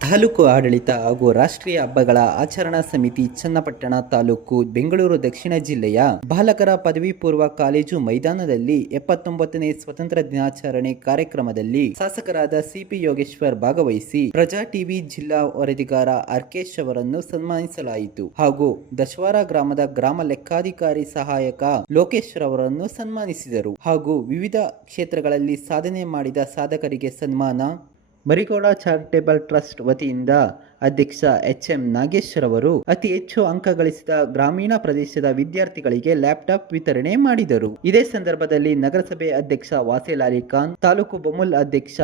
ತಾಲೂಕು ಆಡಳಿತ ಹಾಗೂ ರಾಷ್ಟ್ರೀಯ ಹಬ್ಬಗಳ ಆಚರಣಾ ಸಮಿತಿ ಚನ್ನಪಟ್ಟಣ ತಾಲೂಕು ಬೆಂಗಳೂರು ದಕ್ಷಿಣ ಜಿಲ್ಲೆಯ ಬಾಲಕರ ಪದವಿ ಪೂರ್ವ ಕಾಲೇಜು ಮೈದಾನದಲ್ಲಿ ಎಪ್ಪತ್ತೊಂಬತ್ತನೇ ಸ್ವತಂತ್ರ ದಿನಾಚರಣೆ ಕಾರ್ಯಕ್ರಮದಲ್ಲಿ ಶಾಸಕರಾದ ಸಿಪಿ ಯೋಗೇಶ್ವರ್ ಭಾಗವಹಿಸಿ ಪ್ರಜಾ ಟಿವಿ ಜಿಲ್ಲಾ ವರದಿಗಾರ ಅರ್ಕೇಶ್ ಅವರನ್ನು ಸನ್ಮಾನಿಸಲಾಯಿತು ಹಾಗೂ ದಶವಾರ ಗ್ರಾಮದ ಗ್ರಾಮ ಲೆಕ್ಕಾಧಿಕಾರಿ ಸಹಾಯಕ ಲೋಕೇಶ್ ಅವರನ್ನು ಸನ್ಮಾನಿಸಿದರು ಹಾಗೂ ವಿವಿಧ ಕ್ಷೇತ್ರಗಳಲ್ಲಿ ಸಾಧನೆ ಮಾಡಿದ ಸಾಧಕರಿಗೆ ಸನ್ಮಾನ ಮರಿಗೌಡ ಚಾರಿಟೇಬಲ್ ಟ್ರಸ್ಟ್ ವತಿಯಿಂದ ಅಧ್ಯಕ್ಷ ಎಚ್ ಎಂ ನಾಗೇಶ್ ಅವರು ಅತಿ ಹೆಚ್ಚು ಅಂಕ ಗಳಿಸಿದ ಗ್ರಾಮೀಣ ಪ್ರದೇಶದ ವಿದ್ಯಾರ್ಥಿಗಳಿಗೆ ಲ್ಯಾಪ್ಟಾಪ್ ವಿತರಣೆ ಮಾಡಿದರು. ಇದೇ ಸಂದರ್ಭದಲ್ಲಿ ನಗರಸಭೆ ಅಧ್ಯಕ್ಷ ವಾಸೇಲ್ ಅಲಿ ಖಾನ್, ತಾಲೂಕು ಬೊಮ್ಮಲ್ ಅಧ್ಯಕ್ಷ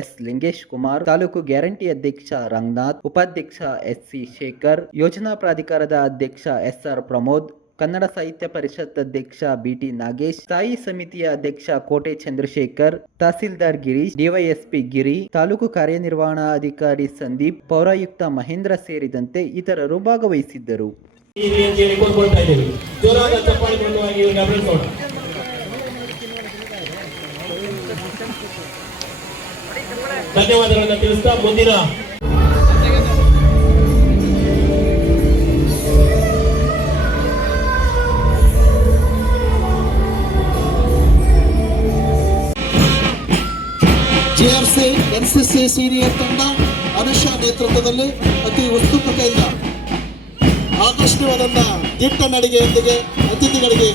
ಎಸ್ ಲಿಂಗೇಶ್ ಕುಮಾರ್, ತಾಲೂಕು ಗ್ಯಾರಂಟಿ ಅಧ್ಯಕ್ಷ ರಂಗನಾಥ್, ಉಪಾಧ್ಯಕ್ಷ ಎಸ್ ಸಿ ಶೇಖರ್, ಯೋಜನಾ ಪ್ರಾಧಿಕಾರದ ಅಧ್ಯಕ್ಷ ಎಸ್ ಆರ್ ಪ್ರಮೋದ್ ಕನ್ನಡ ಸಾಹಿತ್ಯ ಪರಿಷತ್ ಅಧ್ಯಕ್ಷ ಬಿಟಿ ನಾಗೇಶ್, ಸ್ಥಾಯಿ ಸಮಿತಿಯ ಅಧ್ಯಕ್ಷ ಕೋಟೆ ಚಂದ್ರಶೇಖರ್, ತಹಸೀಲ್ದಾರ್ ಗಿರೀಶ್, ಡಿವೈಎಸ್ಪಿ ಗಿರಿ, ತಾಲೂಕು ಕಾರ್ಯನಿರ್ವಹಣಾಧಿಕಾರಿ ಸಂದೀಪ್, ಪೌರಾಯುಕ್ತ ಮಹೇಂದ್ರ ಸೇರಿದಂತೆ ಇತರರು ಭಾಗವಹಿಸಿದ್ದರು. ಧನ್ಯವಾದಗಳನ್ನು ತಿಳಿಸ್ತಾ ಮುಂದಿನ ಜಿಆರ್ಸಿ ಸಿ ಸೀನಿಯರ್ ತಂಡ ಅನುಷಾ ನೇತೃತ್ವದಲ್ಲಿ ಅತಿ ಉತ್ಸುಕತೆಯಿಂದ ಆಕರ್ಷಣೀಯವಾದಂತಹ ದಿಟ್ಟ ನಡಿಗೆಯೊಂದಿಗೆ ಅತಿಥಿಗಳಿಗೆ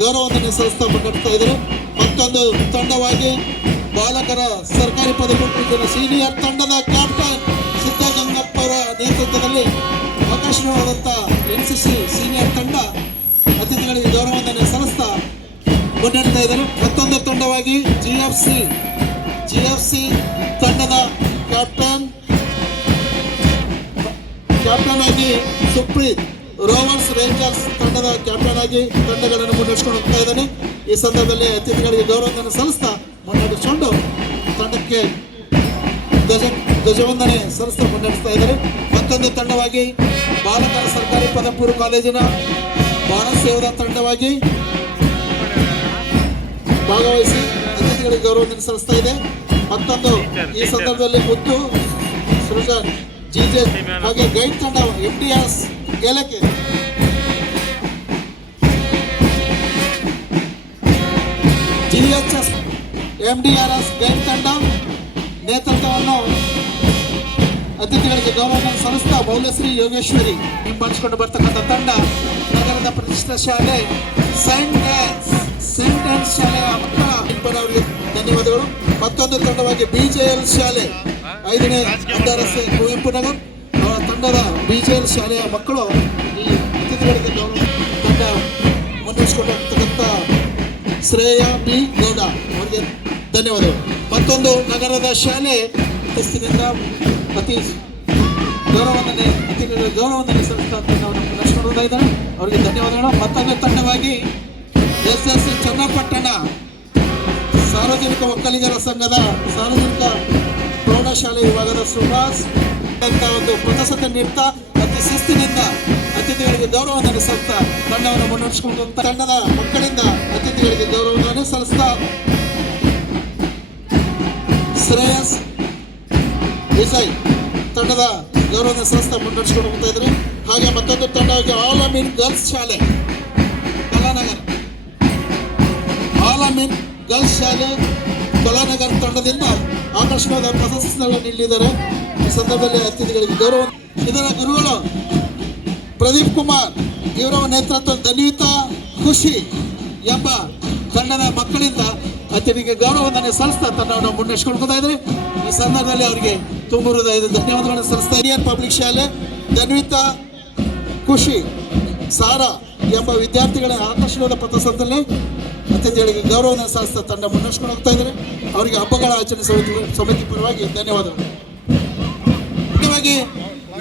ಗೌರವವನ್ನು ಸಲ್ಲಿಸ್ತಾ ಮುನ್ನಡೆಸ್ತಾ ಇದ್ದಾರೆ. ಮತ್ತೊಂದು ತಂಡವಾಗಿ ಬಾಲಕರ ಸರ್ಕಾರಿ ಪದವಿ ಸೀನಿಯರ್ ತಂಡದ ಕ್ಯಾಪ್ಟನ್ ಸಿದ್ದಗಂಗಪ್ಪ ಅವರ ನೇತೃತ್ವದಲ್ಲಿ ಆಕರ್ಷಣೀಯವಾದಂಥ ಎನ್ ಸಿ ಸಿ ಸೀನಿಯರ್ ತಂಡ ಅತಿಥಿಗಳಿಗೆ ಗೌರವವನ್ನು ಸಲ್ಲಿಸ್ತಾ ಮುನ್ನಡೆಸ್ತಾ ಇದ್ದಾರೆ. ಮತ್ತೊಂದು ತಂಡವಾಗಿ G F C G F C ತಂಡದ ಕ್ಯಾಪ್ಟನ್ ಕ್ಯಾಪ್ಟನ್ ಆಗಿ ಸುಪ್ರೀತ್ ರೋವರ್ಸ್ ರೇಂಜರ್ಸ್ ತಂಡದ ಕ್ಯಾಪ್ಟನ್ ಆಗಿ ತಂಡಗಳನ್ನು ಮುನ್ನಡೆಸಿಕೊಂಡು ಹೋಗ್ತಾ ಇದ್ದಾನೆ. ಈ ಸಂದರ್ಭದಲ್ಲಿ ಅತಿಥಿಗಳಿಗೆ ಗೌರವವನ್ನು ಸಲ್ಲಿಸ್ತಾ ಮುನ್ನಡೆಸಿಕೊಂಡು ತಂಡಕ್ಕೆ ಧ್ವಜ, ಧ್ವಜವಂದನೆ ಸಲ್ಲಿಸ್ತಾ ಮುನ್ನಡೆಸ್ತಾ ಇದ್ದಾರೆ. ಮತ್ತೊಂದು ತಂಡವಾಗಿ ಭಾರತ ಸರ್ಕಾರಿ ಪದವಿ ಪೂರ್ವ ಕಾಲೇಜಿನ ಭಾರತ್ ಸೇವಾ ತಂಡವಾಗಿ ಭಾಗವಹಿಸಿ ಅತಿಥಿಗಳಿಗೆ ಗೌರವವನ್ನು ಸಲ್ಲಿಸ್ತಾ ಇದೆ. ಮತ್ತೊಂದು ಈ ಸಂದರ್ಭದಲ್ಲಿ ಮುತ್ತು ಸೃಜನ್ ಜಿಜೆ ಹಾಗೆ ಗೈಡ್ ತಂಡ M D S ಗೆಲಕ್ಕೆ G H S M D R S guide ತಂಡ ನೇತೃತ್ವವನ್ನು ಅತಿಥಿಗಳಿಗೆ ಗೌರವವನ್ನು ಸಲ್ಲಿಸ್ತಾ ಮೌಲ್ಯಶ್ರೀ ಯೋಗೇಶ್ವರಿ ಹಿಂಬಾಲಿಸಿಕೊಂಡು ಬರ್ತಕ್ಕಂಥ ತಂಡ ನಗರದ ಪ್ರತಿಷ್ಠಿತ ಶಾಲೆ ಸೈಂಟ್ ಡ್ಯಾನ್ಸ್ ಸೈಂಟ್ ಡ್ಯಾನ್ಸ್ ಶಾಲೆಯ ಮಕ್ಕಳ ಅವರಿಗೆ ಧನ್ಯವಾದಗಳು. ಮತ್ತೊಂದು ತಂಡವಾಗಿ ಬಿಜೆಎಲ್ ಶಾಲೆ. ಐದನೇ ಅಂತಾರಾಷ್ಟ್ರೀಯ ಕುವೆಂಪು ನಗರ್. ಅವರ ತಂಡದ ಬಿಜೆಎಲ್ ಶಾಲೆಯ ಮಕ್ಕಳು ಈ ಅತಿಥಿಗಳಿಗೆ ತಂಡ ಮುನ್ನಡೆಸಿಕೊಂಡು ಹೋಗ್ತಕ್ಕಂಥ ಶ್ರೇಯ ಬಿ ಗೌಡ ಅವರಿಗೆ ಧನ್ಯವಾದಗಳು. ಮತ್ತೊಂದು ನಗರದ ಶಾಲೆ ಶಿಸ್ತಿನಿಂದ ಅತಿ ಗೌರವವನ್ನು ಅತಿಥಿಗಳಿಗೆ ಗೌರವವನ್ನು ಸಲ್ಲಿಸ್ತಾ ಅವರಿಗೆ ಧನ್ಯವಾದಗಳು. ಮತ್ತೊಂದು ತಂಡವಾಗಿ ಎಸ್ ಎಸ್ ಚನ್ನಪಟ್ಟಣ ಸಾರ್ವಜನಿಕ ಒಕ್ಕಲಿಗರ ಸಂಘದ ಸಾರ್ವಜನಿಕ ಪ್ರೌಢಶಾಲೆ ವಿಭಾಗದ ಸುಭಾಷ್ ಅಂತ ಒಂದು ಪ್ರತಸತೆ ನೀಡ್ತಾ, ಅತಿ ಶಿಸ್ತಿನಿಂದ ಅತಿಥಿಗಳಿಗೆ ಗೌರವವನ್ನು ಸಲ್ಲಿಸ್ತಾ ತಂಡವನ್ನು ಮುನ್ನಡೆಸಿಕೊಂಡು ತಂಡದ ಮಕ್ಕಳಿಂದ ಅತಿಥಿಗಳಿಗೆ ಗೌರವವನ್ನು ಸಲ್ಲಿಸ್ತಾ. ಶ್ರೇಯಸ್ ವಿಜಯ್ ತಂಡದ ಗೌರವದ ಸಂಸ್ಥೆ ಮುನ್ನಡೆಸಿಕೊಂಡು ಹೋಗ್ತಾ ಇದ್ರು ಹಾಗೆ ಮತ್ತೊಂದು ತಂಡವಾಗಿ ಆಲ್ ಅಮೀನ್ ಗರ್ಲ್ಸ್ ಶಾಲೆ, ಕಲಾನಗರ್. ಆಲಮೀನ್ ಗರ್ಲ್ಸ್ ಶಾಲೆ ಕಲಾನಗರ್ ತಂಡದಿಂದ ಆಕರ್ಷಕವಾದ ಪ್ರಶಸ್ತಿಗಳನ್ನು ನೀಡಿದ್ದಾರೆ. ಈ ಸಂದರ್ಭದಲ್ಲಿ ಅತಿಥಿಗಳಿಗೆ ಗೌರವ ಇದರ ಗುರುಗಳು ಪ್ರದೀಪ್ ಕುಮಾರ್, ಇವರ ನೇತೃತ್ವ ದಲಿತ ಖುಷಿ ಎಂಬ ತಂಡದ ಮಕ್ಕಳಿಂದ ಅತಿಥಿಗೆ ಗೌರವವನ್ನು ಸಲ್ಲಿಸ್ತಾ ತಂಡವನ್ನು ಮುನ್ನಡೆಸ್ಕೊಳ್ತಾ ಇದ್ದಾರೆ. ಈ ಸಂದರ್ಭದಲ್ಲಿ ಅವರಿಗೆ ತುಂಬ ಹೃದಯದ ಧನ್ಯವಾದಗಳನ್ನು ಸಲ್ಲಿಸ್ತಾ ಹಿರಿಯರ್ ಪಬ್ಲಿಕ್ ಶಾಲೆ ದನ್ವಿತ ಖುಷಿ, ಸಾರಾ ಎಂಬ ವಿದ್ಯಾರ್ಥಿಗಳ ಆಕರ್ಷಣದ ಪಥಸಂದಲ್ಲಿ ಅತಿಥಿಗಳಿಗೆ ಗೌರವವನ್ನು ಸಲ್ಲಿಸ್ತಾ ತಂಡ ಮುನ್ನಡೆಸ್ಕೊಂಡು ಹೋಗ್ತಾ ಇದ್ದಾರೆ. ಅವರಿಗೆ ಹಬ್ಬಗಳ ಆಚರಣೆ ಸಮಿತಿ ಸಮಿತಿ ಪರವಾಗಿ ಧನ್ಯವಾದಗಳು. ಮುಖ್ಯವಾಗಿ,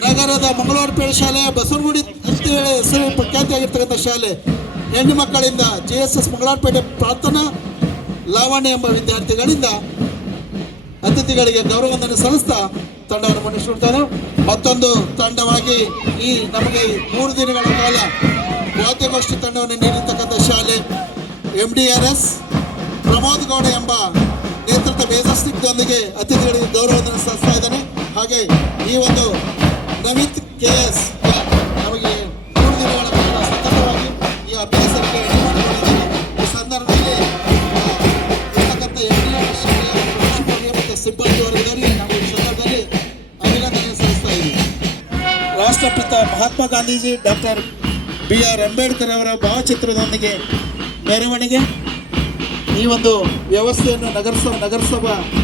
ನಗರದ ಮಂಗಳವಾರಪೇಟೆ ಶಾಲೆ, ಬಸವನಗುಡಿ ಅಂತೇಳಿ ಹೆಸರು ಪ್ರಖ್ಯಾತಿಯಾಗಿರ್ತಕ್ಕಂಥ ಶಾಲೆ. ಹೆಣ್ಣು ಮಕ್ಕಳಿಂದ ಜೆ ಎಸ್ ಎಸ್ ಮಂಗಳವಾರಪೇಟೆ ಪ್ರಾರ್ಥನಾ ಲಾವಣ್ಯ ಎಂಬ ವಿದ್ಯಾರ್ಥಿಗಳಿಂದ ಅತಿಥಿಗಳಿಗೆ ಗೌರವವನ್ನು ಸಲ್ಲಿಸ್ತಾ ತಂಡವನ್ನು ಮುನ್ನಡೆಸಿಕೊಡ್ತಾರೆ ಮತ್ತೊಂದು ತಂಡವಾಗಿ ಈ ನಮಗೆ ಮೂರು ದಿನಗಳ ಕಾಲ ವಾದ್ಯಗೋಷ್ಠಿ ತಂಡವನ್ನು ನೀಡಿರ್ತಕ್ಕಂಥ ಶಾಲೆ M D R S Pramod Gowda ಎಂಬ ನೇತೃತ್ವ ಮೇಜಸ್ಟಿಕ್ದೊಂದಿಗೆ ಅತಿಥಿಗಳಿಗೆ ಗೌರವವನ್ನು ಸಲ್ಲಿಸ್ತಾ ಇದ್ದಾನೆ ಹಾಗೆ ಈ ಒಂದು ನಮಿತ್ ಕೆ ಎಸ್, ನಮಗೆ ಮೂರು ದಿನಗಳ ಸತತವಾಗಿ ಈ ಅಭ್ಯಾಸಕ್ಕೆ. ಈ ಸಂದರ್ಭದಲ್ಲಿ ಇರ್ತಕ್ಕಂಥ ಎಲ್ಲ ಶಾಲೆಯ ಪ್ರಧಾನರಿಗೆ ಮತ್ತು ಸಿಬ್ಬಂದಿ ವರ್ಗದವರಿಗೆ ನಾವು ಈ ಸಂದರ್ಭದಲ್ಲಿ ಅಭಿನಂದನೆ ಸಲ್ಲಿಸ್ತಾ ಇದ್ದೀವಿ ರಾಷ್ಟ್ರಪಿತ Mahatma Gandhiji doctor B R Ambedkar ಅವರ ಭಾವಚಿತ್ರದೊಂದಿಗೆ ಮೆರವಣಿಗೆ. ಈ ಒಂದು ವ್ಯವಸ್ಥೆಯನ್ನು ನಗರಸಭಾ ನಗರಸಭಾ